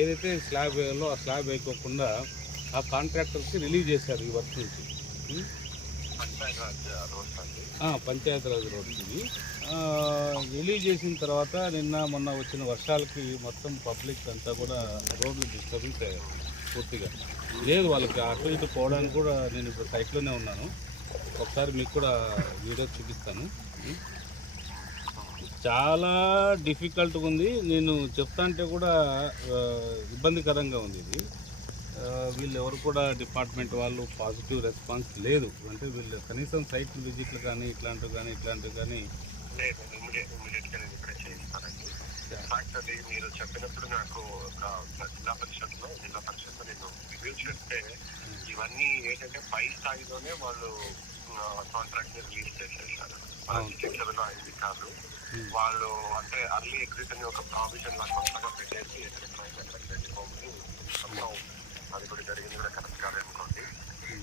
ఏదైతే స్లాబ్ వేయాలో ఆ స్లాబ్ వేయకోకుండా ఆ కాంట్రాక్టర్కి రిలీజ్ చేశారు ఈ వర్క్ నుంచి. పంచాయతీరాజ్ రోడ్ ఇది రిలీజ్ చేసిన తర్వాత నిన్న మొన్న వచ్చిన వర్షాలకి మొత్తం పబ్లిక్ అంతా కూడా రోడ్లు డిస్టర్బెన్స్ అయ్యారు పూర్తిగా. లేదు వాళ్ళకి అటు ఇటు పోవడానికి కూడా నేను ఇప్పుడు సైట్లోనే ఉన్నాను. ఒకసారి మీకు కూడా వీడియో చూపిస్తాను. చాలా డిఫికల్ట్గా ఉంది. నేను చెప్తా అంటే కూడా ఇబ్బందికరంగా ఉంది ఇది. వీళ్ళు ఎవరు కూడా డిపార్ట్మెంట్ వాళ్ళు పాజిటివ్ రెస్పాన్స్ లేదు. అంటే వీళ్ళు కనీసం సైట్ విజిట్లు కానీ ఇట్లాంటివి కానీ ఇట్లాంటివి కానీ మీరు చెప్పినప్పుడు నాకు ఒక జిల్లా పరిషత్లో జిల్లా పరిషత్లో నేను రివ్యూ చేస్తే ఇవన్నీ ఏంటంటే పై స్థాయిలోనే వాళ్ళు కాంట్రాక్ట్ని రిలీజ్ చేసేసారు. అయింది కాదు. Hmm. వాళ్ళు అంటే అర్లీ ఎగ్జిట్ అని ఒక ప్రావిజన్ లాగా కొత్తగా పెట్టేసి అది కూడా జరిగింది కూడా కరెక్ట్ కాదు అనుకోండి.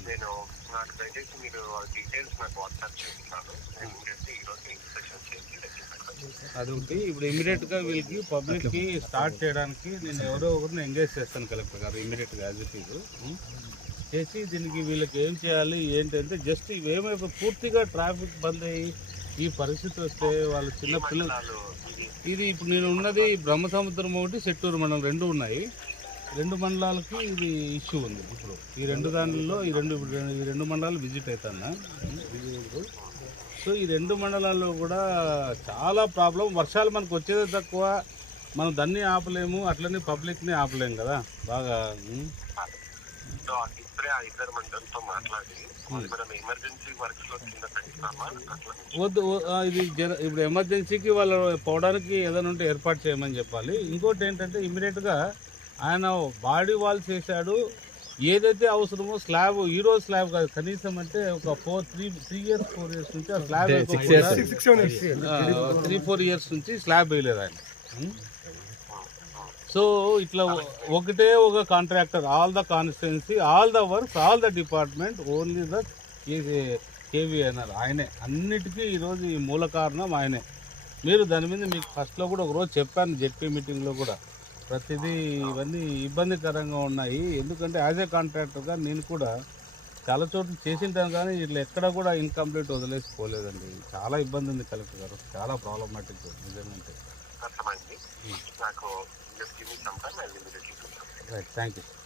నేను నాకు దయచేసి మీరు డీటెయిల్స్ నాకు వాట్సాప్ చేస్తున్నాను నేను ఇమీడియట్లీ ఈరోజు ఇన్స్పెక్షన్ చేసి అది ఒకటి. ఇప్పుడు ఇమీడియట్గా వీళ్ళకి పబ్లిక్కి స్టార్ట్ చేయడానికి నేను ఎవరో ఒకరిని ఎంగేజ్ చేస్తాను కలెక్టర్ గారు ఇమీడియట్గా యాజ్ ఇట్ ఈజ్ చేసి దీనికి వీళ్ళకి ఏం చేయాలి ఏంటంటే జస్ట్ ఇవేమైపు పూర్తిగా ట్రాఫిక్ బంద్ అయ్యి ఈ పరిస్థితి వస్తే వాళ్ళు చిన్న పిల్లలు ఇది ఇప్పుడు నేను ఉన్నది బ్రహ్మసముద్రం ఒకటి సెట్టూరు మండలం రెండు ఉన్నాయి. రెండు మండలాలకి ఇది ఇష్యూ ఉంది ఇప్పుడు. ఈ రెండు దానిలో ఈ రెండు ఈ రెండు మండలాలు విజిట్ అవుతాను సో ఈ రెండు మండలాల్లో కూడా చాలా ప్రాబ్లం. వర్షాలు మనకు వచ్చేదే తక్కువ. మనం దాన్ని ఆపలేము అట్లనే పబ్లిక్ని ఆపలేము కదా. బాగా. సో ఇప్పుడే ఆ ఇద్దరు మండలంతో మాట్లాడి మనం ఎమర్జెన్సీ వర్క్స్లో కింద వద్దు ఇది జర ఇప్పుడు ఎమర్జెన్సీకి వాళ్ళు పోవడానికి ఏదైనా ఉంటే ఏర్పాటు చేయమని చెప్పాలి. ఇంకోటి ఏంటంటే ఇమీడియట్గా ఆయన బాడీ వాల్స్ వేసాడు ఏదైతే అవసరమో స్లాబ్ ఈ రోజు స్లాబ్ కాదు కనీసం అంటే ఒక four three three years four years నుంచి ఆ స్లాబ్ త్రీ ఫోర్ ఇయర్స్ నుంచి స్లాబ్ వేయలేదు ఆయన? సో ఇట్లా ఒకటే ఒక contractor all the constituency all the works all the department only the KV ఆయనే. అన్నిటికీ ఈరోజు ఈ మూల కారణం ఆయనే. మీరు దాని మీద మీకు ఫస్ట్లో కూడా ఒకరోజు చెప్పాను జెడ్పీ మీటింగ్లో కూడా. ప్రతిదీ ఇవన్నీ ఇబ్బందికరంగా ఉన్నాయి. ఎందుకంటే యాజ్ ఏ కాంట్రాక్టర్గా నేను కూడా చాలా చోట్ల చేసింటాను కానీ ఇట్లా ఎక్కడ కూడా ఇన్కంప్లీట్ వదిలేసిపోలేదండి. చాలా ఇబ్బంది ఉంది కలెక్టర్ గారు. చాలా ప్రాబ్లమాటిక్ నిజమంటే నాకు just give me some time I will immediately right thank you okay